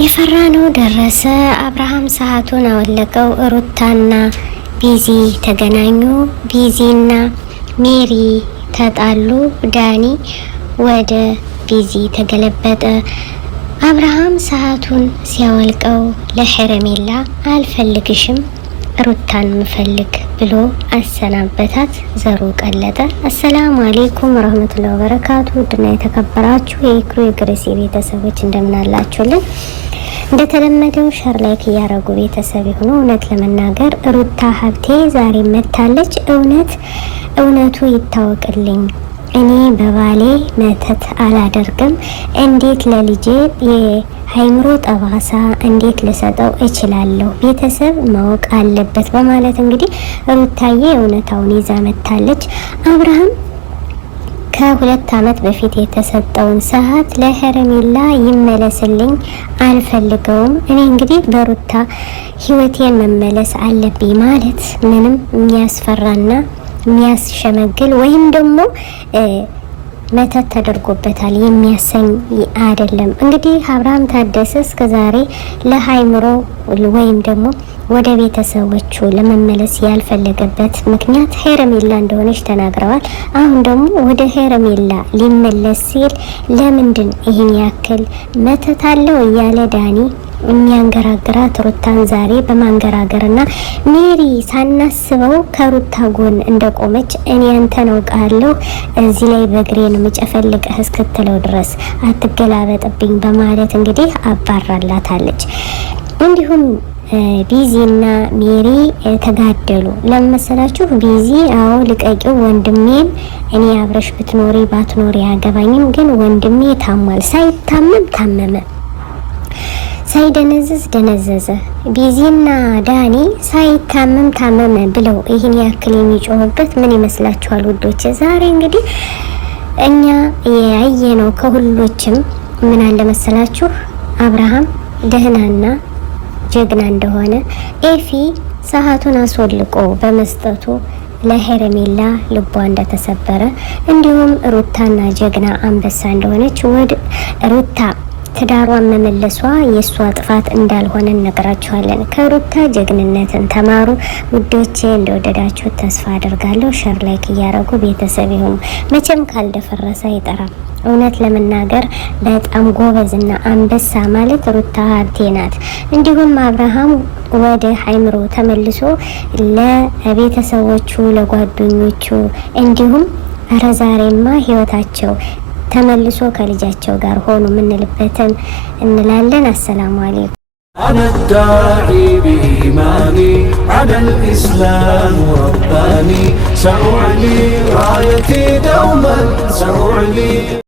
የፈራነው ደረሰ። አብርሃም ሰዓቱን አወለቀው። ሩታና ቢዚ ተገናኙ። ቢዚና ሜሪ ተጣሉ። ዳኒ ወደ ቢዚ ተገለበጠ። አብርሃም ሰዓቱን ሲያወልቀው ለሄረሜላ አልፈልግሽም ሩታን ምፈልግ ብሎ አሰናበታት። ዘሩ ቀለጠ። አሰላሙ አለይኩም ወራህመቱላሂ ወበረካቱ። ውድና የተከበራችሁ የኢክሩ የግሬሲ ቤተሰቦች እንደምን አላችሁልን? እንደተለመደው ሸር ላይክ እያረጉ ቤተሰብ ይሁኑ። እውነት ለመናገር ሩታ ሀብቴ ዛሬ መታለች። እውነቱ ይታወቅልኝ፣ እኔ በባሌ መተት አላደርግም። እንዴት ለልጄ የሃይምሮ ጠባሳ እንዴት ልሰጠው እችላለሁ? ቤተሰብ ማወቅ አለበት በማለት እንግዲህ ሩታዬ እውነታውን ይዛ መታለች። አብርሃም ከ2 ዓመት በፊት የተሰጠውን ሰዓት ለሄረሜላ ይመለስልኝ አልፈልገውም። እኔ እንግዲህ በሩታ ህይወቴን መመለስ አለብኝ ማለት ምንም የሚያስፈራና የሚያስሸመግል ወይም ደግሞ መተት ተደርጎበታል የሚያሰኝ አይደለም። እንግዲህ አብርሃም ታደሰ እስከዛሬ ለሃይምሮ ወይም ደግሞ ወደ ቤተሰቦቹ ለመመለስ ያልፈለገበት ምክንያት ሄረሜላ እንደሆነች ተናግረዋል። አሁን ደግሞ ወደ ሄረሜላ ሊመለስ ሲል ለምንድን ይህን ያክል መተት አለው እያለ ዳኒ የሚያንገራግራት ሩታን ዛሬ በማንገራገርና ሜሪ ሳናስበው ከሩታ ጎን እንደቆመች እኔ አንተን አውቃለሁ እዚህ ላይ በግሬን መጨፈልቀህ እስክትለው ድረስ አትገላበጥብኝ በማለት እንግዲህ አባራላታለች። እንዲሁም ቢዚና ሜሪ ተጋደሉ። ለመሰላችሁ ቢዚ አዎ ልቀቂው ወንድሜን፣ እኔ አብረሽ ብትኖሪ ባትኖሪ ያገባኝም፣ ግን ወንድሜ ታሟል። ሳይታመም ታመመ፣ ሳይደነዘዝ ደነዘዘ። ቢዚና ዳኒ ሳይታመም ታመመ ብለው ይህን ያክል የሚጮህበት ምን ይመስላችኋል ውዶች? ዛሬ እንግዲህ እኛ ያየነው ከሁሎችም ምን አለ መሰላችሁ አብርሃም ደህናና ጀግና እንደሆነ ኤፊ ሰዓቱን አስወልቆ በመስጠቱ ለሄረሜላ ልቧ እንደተሰበረ እንዲሁም ሩታና ጀግና አንበሳ እንደሆነች ወደ ሩታ ትዳሯን መመለሷ የእሷ ጥፋት እንዳልሆነ እነግራችኋለን። ከሩታ ጀግንነትን ተማሩ ውዶቼ። እንደወደዳችሁ ተስፋ አደርጋለሁ። ሸር ላይክ እያረጉ ቤተሰብ ይሁኑ። መቼም ካልደፈረሰ አይጠራም። እውነት ለመናገር በጣም ጎበዝና አንበሳ ማለት ሩታ ሀብቴ ናት። እንዲሁም አብርሃም ወደ ሃይምሮ ተመልሶ ለቤተሰቦቹ ለጓደኞቹ እንዲሁም ዛሬማ ህይወታቸው ተመልሶ ከልጃቸው ጋር ሆኑ ምንልበትን እንላለን። አሰላሙ አለይኩም። أنا الداعي بإيماني على الإسلام رباني، سأعلي رايتي دوما، سأعلي